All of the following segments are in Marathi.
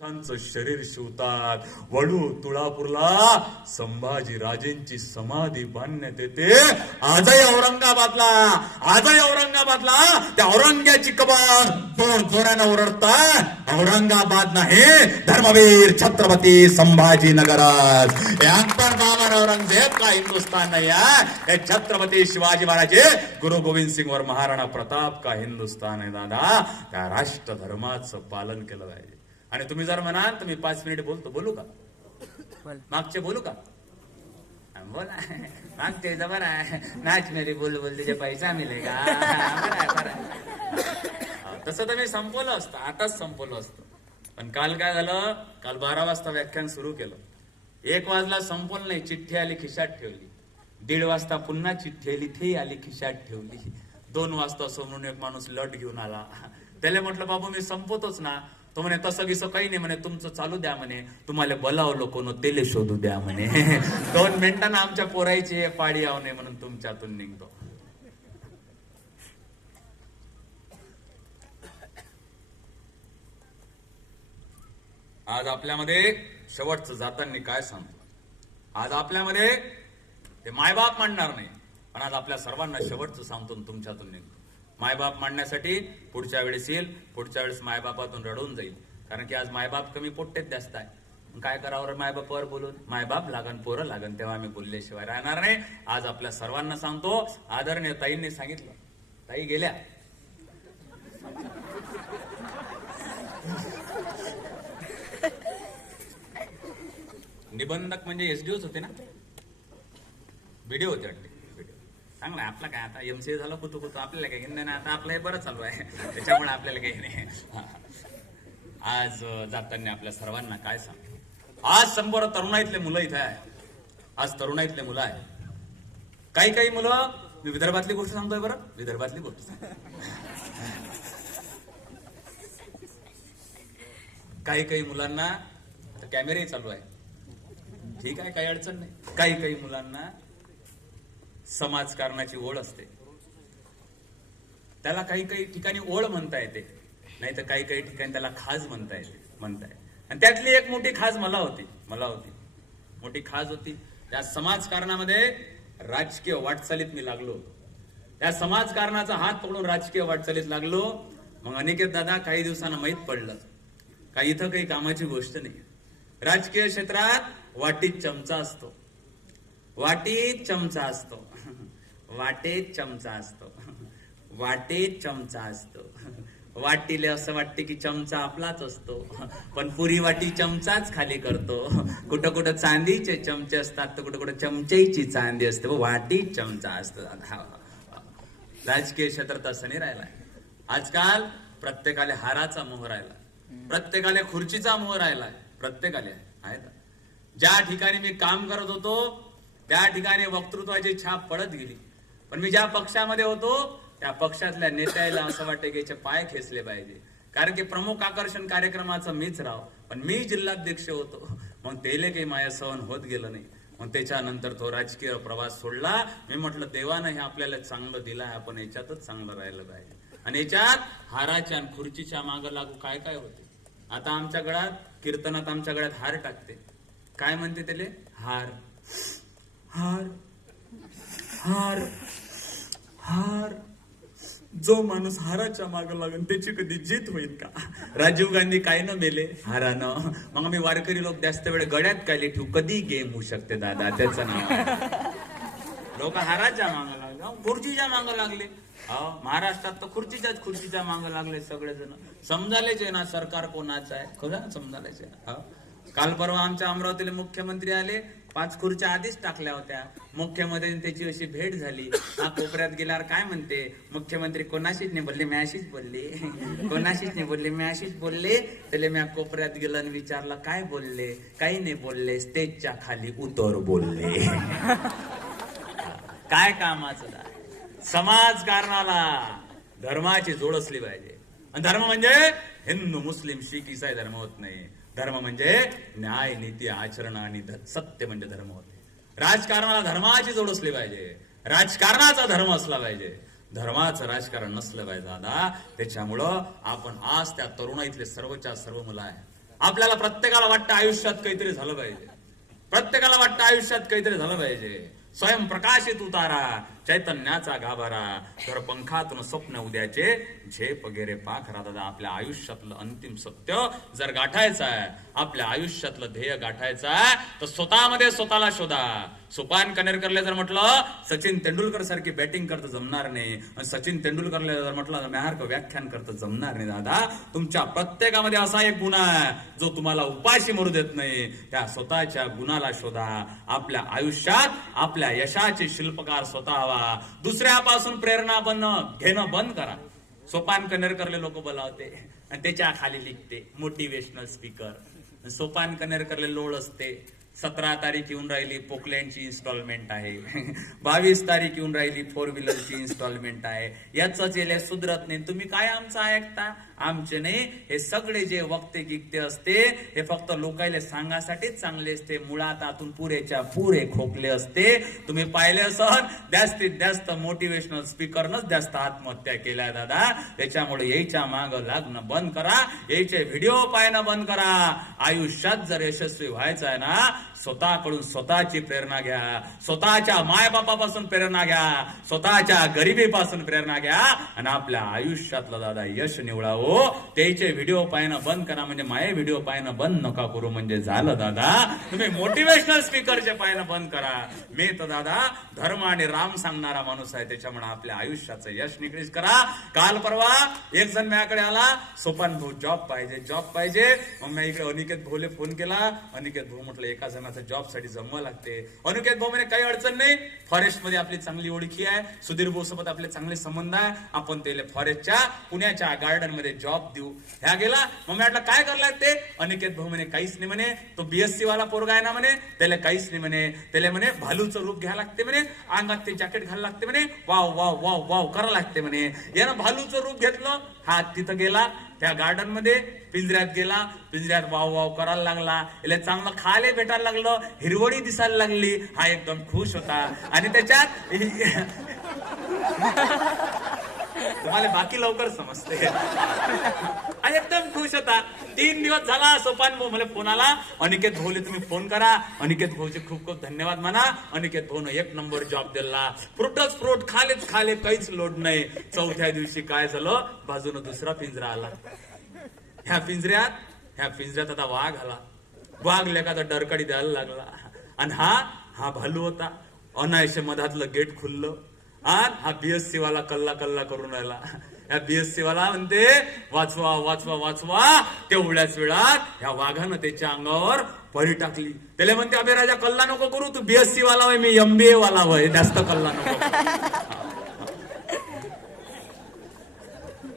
त्यांचं शरीर शिवतात. वडू तुळापूरला संभाजी राजेंची समाधी बांधण्यात येते. आजही औरंगाबादला त्या औरंग्याची कबर जोर जोरानं ओरडतात. औरंगाबाद नाही, धर्मवीर छत्रपती संभाजीनगर. अकबर बाबर औरंगजेब का हिंदुस्तान नाही आहे, हे छत्रपती शिवाजी महाराजे गुरु गोविंद सिंग और महाराणा प्रताप का हिंदुस्तान आहे दादा. त्या राष्ट्र धर्माचं पालन केलं पाहिजे. आणि तुम्ही जर म्हणाल तर मी 5 मिनिट बोलू का? मागचे बोलू का? बोला मागचे जबर आहे. नाच मेरी बोल तुझे पैसा मिळेगा. तसं तर मी संपवलं असतं, आताच संपवलं असतं. पण काल काय झालं, काल 12 वाजता व्याख्यान सुरू केलं. 1 वाजला संपवलं नाही, चिठ्ठी आली खिशात ठेवली. 1:30 वाजता पुन्हा चिठ्ठी आली, ती आली खिशात ठेवली. 2 वाजता समोरून एक माणूस लट घेऊन आला. त्याला म्हटलं बाबू मी संपवतोच ना. तो म्हणे तसं गिसं काही नाही म्हणे, तुमचं चालू द्या म्हणे, तुम्हाला बोलावलं कोण तेले शोधू द्या म्हणे. 2 मिनिटांना आमच्या पोरायची पाडी आव नाही म्हणून तुमच्यातून निघतो. आज आपल्यामध्ये शेवटचं जाताना काय सांगतो, आज आपल्यामध्ये ते मायबाप मांडणार नाही, पण आज आपल्या सर्वांना शेवटचं सांगतो तुमच्यातून निघतो. मायबाप मांडण्यासाठी पुढच्या वेळेस येईल, पुढच्या वेळेस मायबापातून रडून जाईल. कारण की आज मायबाप कमी पोट्टेच जास्त आहे. काय करावं मायबापावर बोलून? मायबाप लागन, पोरं लागन, तेव्हा आम्ही बोलल्याशिवाय राहणार नाही. आज आपल्या सर्वांना सांगतो, आदरणीय ताईंनी सांगितलं, ताई गेल्या. निबंधक म्हणजे एसडीओच होते ना, व्हिडिओ होते वाटते. चांगला आपला काय आता एमसीए झालं कुतू आपल्याला काही घेणं नाही. आता आपलं हे बरं चालू आहे, त्याच्यामुळे आपल्याला काही नाही. आज जाताना आपल्या सर्वांना काय सांगतो, आज 100 तरुणाईतले मुलं इथे आहे. आज तरुणाईतले मुलं आहे. काही मुलं, मी विदर्भातली गोष्ट सांगतोय बरं, विदर्भातली गोष्ट. काही मुलांना कॅमेरे चालू आहे, ठीक आहे, काही अडचण नाही. काही मुलांना समाजकारणाची ओढ असते. त्याला काही ठिकाणी ओढ म्हणता येते, नाही तर काही ठिकाणी त्याला खाज म्हणताय. आणि त्यातली एक मोठी खाज मला होती. मोठी खाज होती त्या समाजकारणामध्ये. राजकीय वाटचालीत मी लागलो. त्या समाजकारणाचा हात पकडून राजकीय वाटचालीत लागलो. मग अनिकेत दादा काही दिवसांना माहीत पडलं का इथं काही कामाची गोष्ट नाही. राजकीय क्षेत्रात वाटीत चमचा असतो, वाटेत चमचा असतो. वाटीले असं वाटते की चमचा आपलाच असतो, पण पुरी वाटी चमचाच खाली करतो. कुठं चांदीचे चमचे असतात, तर कुठं चमचेची चांदी असते. वाटीत चमचा असतो. राजकीय क्षेत्रात असं नाही राहिलाय. आजकाल प्रत्येकाला हाराचा मोह राहिला, प्रत्येकाला खुर्चीचा मोह राहिलाय. प्रत्येकाला आहे. ज्या ठिकाणी मी काम करत होतो त्या ठिकाणी वक्तृत्वाची छाप पडत गेली. पण मी ज्या पक्षामध्ये होतो त्या पक्षातल्या नेत्याला असं वाटतं की याचे पाय खेचले पाहिजे. कारण की प्रमुख आकर्षण कार्यक्रमाचं मीच राव, पण मी जिल्हाध्यक्ष होतो. मग तेले काही माया सहन होत गेलं नाही. मग त्याच्यानंतर तो राजकीय प्रवास सोडला. मी म्हटलं देवानं हे आपल्याला चांगलं दिलं आहे, आपण याच्यातच चांगलं राहिलं पाहिजे. आणि याच्यात हाराच्या आणि खुर्चीच्या मागं लागू काय होते. आता आमच्या गळ्यात, कीर्तनात आमच्या गळ्यात हार टाकते. काय म्हणते त्याले? हार हार हार हार. जो माणूस हाराच्या मागे लागेल त्याची कधी जीत होईल का? राजीव गांधी काय न मेले? हारानं. मग आम्ही वारकरी लोक जास्त वेळ गळ्यात काय ठेवू, कधी गेम होऊ शकते दादा, त्याचं नाव. लोक हाराच्या मागे लागले, खुर्चीच्या मागे लागले. महाराष्ट्रात तर खुर्चीच्या मागे लागले सगळेजण. समजायलेच आहे ना सरकार कोणाचं आहे, खरं समजायलाच आहे. काल परवा आमच्या अमरावतीला मुख्यमंत्री आले. 5 खुर्च्या आधीच टाकल्या होत्या. मुख्यमंत्री त्याची अशी भेट झाली. कोपऱ्यात गेल्यावर काय म्हणते मुख्यमंत्री, कोणाशीच नाही बोलले, मॅशीच बोलले. कोणाशीच नाही बोलले, मॅशीच बोलले. त्याला मी कोपऱ्यात गेलं आणि विचारलं काय बोलले? काही नाही बोलले, स्टेजच्या खाली उतर बोलले. काय कामाचं? समाजकारणाला धर्माची जोड असली पाहिजे. आणि धर्म म्हणजे हिंदू, मुस्लिम, शीख, ईसाई धर्म होत नाही. धर्म म्हणजे न्याय, नीती, आचरण आणि सत्य म्हणजे धर्म होते. राजकारणाला धर्माची जोड असली पाहिजे. राजकारणाचा धर्म असला पाहिजे. धर्माचं राजकारण नसलं पाहिजे दादा. त्याच्यामुळं आपण आज त्या तरुणाईतले सर्वच्या सर्व मुलं आहे. आपल्याला प्रत्येकाला वाटतं आयुष्यात काहीतरी झालं पाहिजे, प्रत्येकाला वाटतं आयुष्यात काहीतरी झालं पाहिजे. स्वयंप्रकाशित उतारा, चैतन्याचा गाभारा, घर पंखातून स्वप्न उद्याचे, झेप वगैरे पाखरा. दादा आपल्या आयुष्यातलं अंतिम सत्य जर गाठायचं आहे, आपल्या आयुष्यातलं ध्येय गाठायचं आहे, तर स्वतःमध्ये स्वतःला शोधा. सोपान कनेरकरला जर म्हटलं सचिन तेंडुलकर सारखी बॅटिंग करतं जमणार नाही, आणि सचिन तेंडुलकरला जर म्हटलं म्याहारक व्याख्यान करतं जमणार नाही. दादा तुमच्या प्रत्येकामध्ये असा एक गुण आहे जो तुम्हाला उपाशी मरू देत नाही. त्या स्वतःच्या गुणाला शोधा. आपल्या आयुष्यात आपल्या यशाचे शिल्पकार स्वतः व्हा. दुसऱ्यापासून प्रेरणा घेणं बंद करा. सोपान कनेरकरले लोक बोलावते आणि त्याच्या खाली लिखते मोटिवेशनल स्पीकर. सोपान कनेरकरले लोळ असते. 17 तारीख येऊन राहिली, पोकलँडची इन्स्टॉलमेंट आहे. 22 तारीख येऊन राहिली, 4 व्हीलरची इन्स्टॉलमेंट आहे. याच येले सुधरत नाही. तुम्ही काय आमचं ऐकता? आमचे नाही. हे सगळे जे वक्ते गिकते असते हे फक्त लोकायले सांगासाठीच चांगले असते. मुळात आतून पुरेच्या पुरे खोकले असते. तुम्ही पाहिले असन जास्तीत जास्त मोटिवेशनल स्पीकरनच जास्त आत्महत्या केल्या दादा. त्याच्यामुळे यायच्या माग लागणं बंद करा. यायचे व्हिडिओ पाहणं बंद करा. आयुष्यात जर यशस्वी व्हायचं आहे ना, स्वतःकडून स्वतःची प्रेरणा घ्या. स्वतःच्या मायबापापासून प्रेरणा घ्या. स्वतःच्या गरिबीपासून प्रेरणा घ्या आणि आपल्या आयुष्यातलं दादा यश निवडावं. त्याचे व्हिडिओ पाहणं बंद करा. म्हणजे माये व्हिडिओ पाहणं बंद नका करू म्हणजे झालं दादा. तुम्ही मोटिवेशनल स्पीकरचे पाहणं बंद करा. मी तर दादा धर्म आणि राम सांगणारा माणूस आहे. त्याच्यामुळे आपल्या आयुष्याचं यश निश्चित करा. काल परवा एक जण माझ्याकडे आला, सोपान भाऊ जॉब पाहिजे, जॉब पाहिजे. मग मी इकडे अनिकेत भाऊले फोन केला. अनिकेत भाऊ म्हटलं एका जणाचं जॉब साठी जमवा लागते. अनिकेत भाऊ म्हणे काही अडचण नाही, फॉरेस्ट मध्ये आपली चांगली ओळखी आहे, सुधीर भाऊ सोबत आपले चांगले संबंध आहे, आपण त्याला फॉरेस्टच्या पुण्याच्या गार्डन मध्ये जॉब देऊ. ह्या गेला. मग मी म्हटलं काय करलाय ते? अनिकेत भाऊ म्हणे काहीच नाही म्हणे, तो बीएससी वाला पोरगा आहे ना म्हणे, त्याला काहीच नाही म्हणे, त्याला म्हणे भालूचं रूप घ्यायला लागते म्हणे, अंगात ते जॅकेट घालायला लागते म्हणे, वाव वाव वाव वाव करायला लागते म्हणे. यानं भालूचं रूप घेतलं. हा तिथं गेला, त्या गार्डन मध्ये पिंजऱ्यात गेला, पिंजऱ्यात वाव वाव करायला लागला. याला चांगलं खायला भेटायला लागलं, हिरवळी दिसायला लागली. हा एकदम खुश होता. आणि त्याच्यात तुम्हाला बाकी लवकर समजते. एकदम खुश होता. 3 दिवस झाला. सोपान भाऊ मला फोन आला, अनिकेत भाऊले तुम्ही फोन करा. अनिकेत भाऊचे खूप खूप धन्यवाद म्हणा. अनिकेत भाऊनं 1 नंबर जॉब दिला. फ्रूटच फ्रूट खालेच खाले, काहीच लोड नाही. 4थ्या दिवशी काय झालं, बाजूनं दुसरा पिंजरा आला. ह्या पिंजऱ्यात आता वाघ आला. वाघ लेखाचा डरकाडी द्यायला लागला. आणि हा भालू होता. अनायशे मधातलं गेट खुललं. हा बीएससी वाला कल्ला कल्ला करून राहिला. या बीएससी वाला म्हणते वाचवा वाचवा वाचवा. तेवढ्याच वेळात ह्या वाघानं त्याच्या अंगावर परी टाकली. त्याला म्हणते अबे राजा कल्ला नको करू, तू बीएससी वाला होय, मी MBA वाला होय, जास्त कल्ला नको.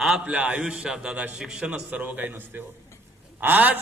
आपल्या आयुष्यात दादा शिक्षणच सर्व काही नसते हो. आज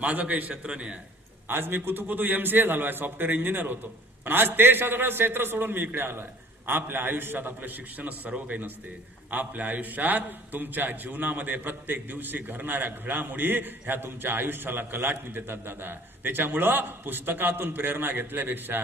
माझं काही क्षेत्र नाही आहे. आज मी कुतू MCA झालो आहे, सॉफ्टवेअर इंजिनियर होतो. पण आज ते क्षेत्र सोडून मी इकडे आलो आहे. आपल्या आयुष्यात आपलं शिक्षणच सर्व काही नसते. आपल्या आयुष्यात तुमच्या जीवनामध्ये प्रत्येक दिवशी घडणाऱ्या घडामोडी ह्या तुमच्या आयुष्याला कलाटणी देतात दादा. त्याच्यामुळं पुस्तकातून प्रेरणा घेतल्यापेक्षा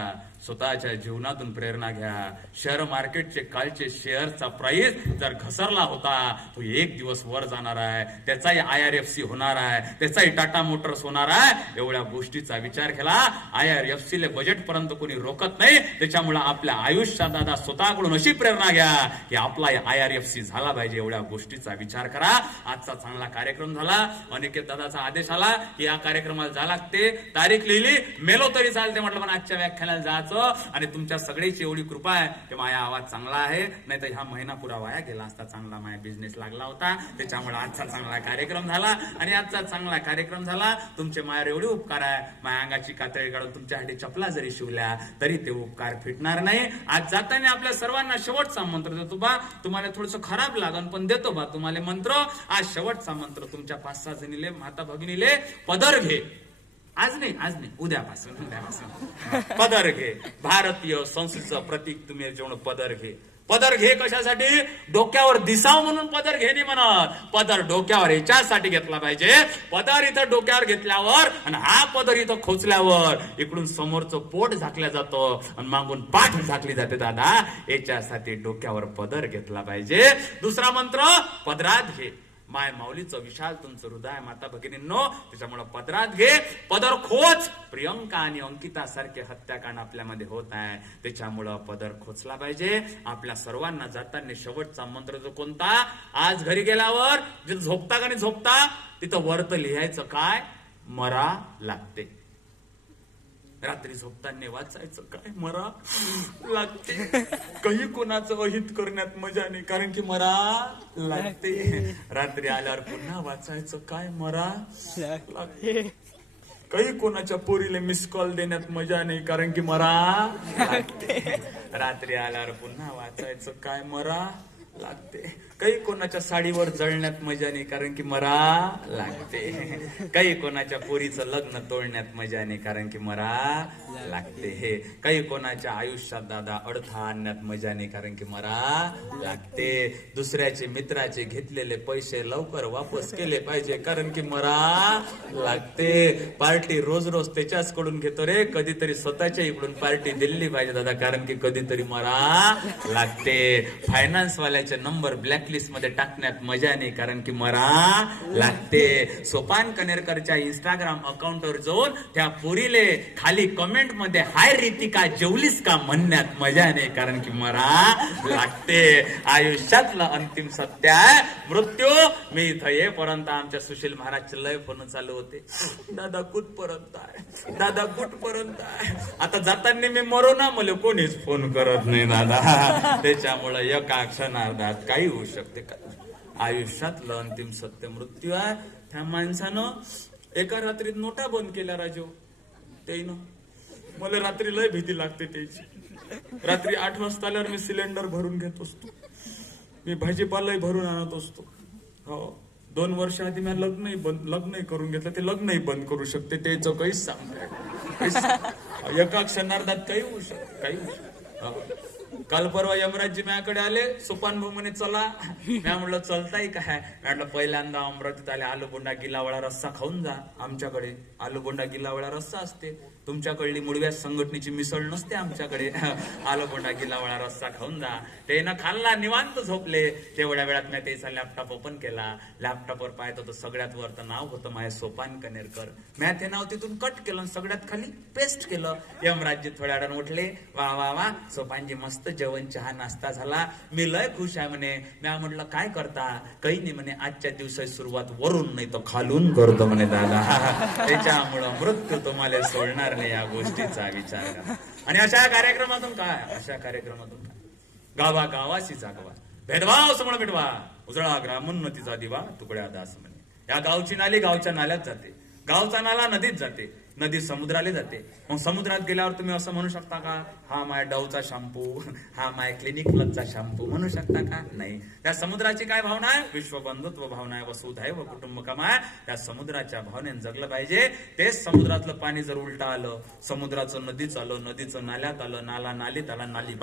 स्वतःच्या जीवनातून प्रेरणा घ्या. शेअर मार्केटचे कालचे शेअरचा प्राइस जर घसरला होता, तो एक दिवस वर जाणार आहे. त्याचाही IRFC होणार आहे, त्याचाही टाटा मोटर्स होणार आहे. एवढ्या गोष्टीचा विचार केला. IRFC ले बजेट पर्यंत कोणी रोखत नाही. त्याच्यामुळे आपल्या आयुष्यात दादा स्वतःकडून अशी प्रेरणा घ्या की आपला IRFC झाला पाहिजे. एवढ्या गोष्टीचा विचार करा. आजचा चांगला कार्यक्रम झाला. अनिकेत दादाचा आदेश आला की या कार्यक्रमाला जा लागते. तारीख लिहिली, मेलो तरी चालते. म्हटलं पण आजच्या व्याख्यानाला जायचं. आणि तुमच्या सगळ्याची एवढी कृपा आहे की माझा आवाज चांगला आहे, नाही तर हा महिना पुरा वाया गेला असता. चांगला माझा बिझनेस लागला होता. त्याच्यामुळे आजचा चांगला कार्यक्रम झाला. आणि आजचा चांगला कार्यक्रम झाला. तुमचे मायावर एवढे उपकार आहे. माझ्या अंगाची कातळी काढून तुमच्यासाठी चपला जरी शिवल्या तरी ते उपकार फिटणार नाही. आज जाताना आपल्या सर्वांना शेवटचा मंत्र देतो बा. तुम्हाला थोडस खराब लागन पण देतो बा तुम्हाला मंत्र. आज शेवटचा मंत्र तुमच्या 5-6 जणीले, माता भगिनीले पदर घे. आज नाही उद्यापासून पदर घे. भारतीय संस्कृतीचं प्रतीक तुम्ही जेवण पदर घे. पदर घे कशासाठी? डोक्यावर दिसाव म्हणून पदर घे नाही म्हणत. पदर डोक्यावर याच्यासाठी घेतला पाहिजे. पदर इथं डोक्यावर घेतल्यावर आणि हा पदर इथं खोचल्यावर इकडून समोरचं पोट झाकल्या जातं आणि मागून पाठ झाकली जाते दादा. याच्यासाठी डोक्यावर पदर घेतला पाहिजे. दुसरा मंत्र पदरात घे. माय माऊलीचं विशाल तुमचं हृदय माता भगिनींनो, त्याच्यामुळे पदरात घे, पदर खोच. प्रियंका आणि अंकिता सारखे हत्याकांड आपल्यामध्ये होत आहे, त्याच्यामुळं पदर खोचला पाहिजे. आपल्या सर्वांना जाताना शेवटचा मंत्र जो कोणता, आज घरी गेल्यावर जिथं झोपता का नाही झोपता तिथं वरत लिहायचं काय, मरा लागते. रात्री झोपताना वाचायचं काय, मरा लागते. काही कोणाचं अहित करण्यात मजा नाही, कारण की मरा लागते. रात्री आल्यावर पुन्हा वाचायचं काय, मरा लागते. काही कोणाच्या पोरीले मिस कॉल देण्यात मजा नाही, कारण की मरा लागते. रात्री आल्यावर पुन्हा वाचायचं काय, मरा लागते. काही कोणाच्या साडीवर जळण्यात मजा नाही, कारण की मरा लागते. काही कोणाच्या पोरीचं लग्न तोडण्यात मजा नाही, कारण की मरा लागते. काही कोणाच्या आयुष्यात दादा अडथळा आणण्यात मजा नाही, कारण की मरा लागते. दुसऱ्याचे मित्राचे घेतलेले पैसे लवकर वापस केले पाहिजे, कारण की मरा लागते. पार्टी रोज रोज त्याच्याच कडून घेतो रे, कधीतरी स्वतःच्या इकडून पार्टी दिली पाहिजे दादा, कारण की कधीतरी मरा लागते. फायनान्स वाल्याचे नंबर ब्लॅक लिस्ट मध्ये टाकण्यात मजा नाही, कारण की मरा लागते. सोपान कनेरकरच्या इंस्टाग्राम अकाउंटवर जाऊन त्या पुरीले खाली कमेंट मध्ये हाय रितिका जेवलीस का म्हणण्यात मजा नाही, कारण की मरा लागते. आयुष्यातलं अंतिम सत्य आहे मृत्यू. मी इथं येईपर्यंत आमच्या सुशील महाराजचे लय फोन चालू होते, दादा कुठपर्यंत आहे, दादा कुठपर्यंत आहे. आता जाताना मी मरो ना, मला कोणीच फोन करत नाही दादा. त्याच्यामुळे एका क्षणार्धात काही होऊ शकते. आयुष्यातलं अंतिम सत्य मृत्यू आहे. त्या माणसानं एका रात्रीत नोटा बंद केल्या राजू. त्यानं मला रात्री लय भीती लागते त्याची. रात्री 8 वाजता आल्यावर मी सिलेंडर भरून घेत असतो, मी भाजीपालाही भरून आणत असतो. हो, 2 वर्ष आधी मी लग्नही करून घेतलं, ते लग्नही बंद करू शकते, त्याचं काहीच सांगताय. एका क्षणार्धात काही होऊ शकते, काही होऊ शकते. काल परवा यमराजजी माझ्याकडे आले, सोपान भाऊ म्हणे चला. मी म्हटलं चलताय काय, म्हटलं पहिल्यांदा अमरावतीत आले, आलू बोंडा गिलावळा रस्सा खाऊन जा. आमच्याकडे आलू बोंडा गिलावळा रस्सा असते, तुमच्याकडली मुळव्या संघटनेची मिसळ नसते आमच्याकडे. आलू बोंडा गिलावळा रस्सा खाऊन जा. त्यानं खाल्ला, निवांत झोपले. तेवढ्या वेळात मी त्याचा लॅपटॉप ओपन केला. लॅपटॉपवर पाहत होतं, सगळ्यात वरतं नाव होतं माझे सोपान कनेरकर. मी ते नाव तिथून कट केलं, सगळ्यात खाली पेस्ट केलं. यमराजजी थोड्या वेळानं उठले, वा वा वा सोपानजी मस्त जेवण चहा नाश्ता झाला, मी लय खुश आहे म्हणे. मी म्हटलं काय करता, काही नाही म्हणे, आजच्या दिवसाची सुरुवात वरून नाही तर खालून करतो म्हणे दादा. त्याच्यामुळं मृत्यू तुम्हाला सोडणार नाही, या गोष्टीचा विचार करा. आणि अशा कार्यक्रमातून काय, गावागावाशी जागवा, भेदभाव समोर मिटवा, उजळा ग्रामोन्नतीचा दिवा तुकड्या दास म्हणे. या गावची नाली गावच्या नाल्यात जाते, गावचा नाला नदीत जाते, नदी समुद्राला जाते. मग समुद्रात गेल्यावर तुम्ही असं म्हणू शकता का, हा माय डवचा शॅम्पू, हा माय क्लिनिक प्लसचा शॅम्पू म्हणू शकता का, नाही. त्या समुद्राची काय भावना आहे, विश्वबंधुत्व भावना आहे, वसुधैव कुटुंबकम आहे. त्या समुद्राच्या भावनेने जगलं पाहिजे. तेच समुद्रातलं पाणी जर उलटा आलं, समुद्राचं नदीच आलं, नदीचं नाल्यात आलं, नाला नालीत आला, नाली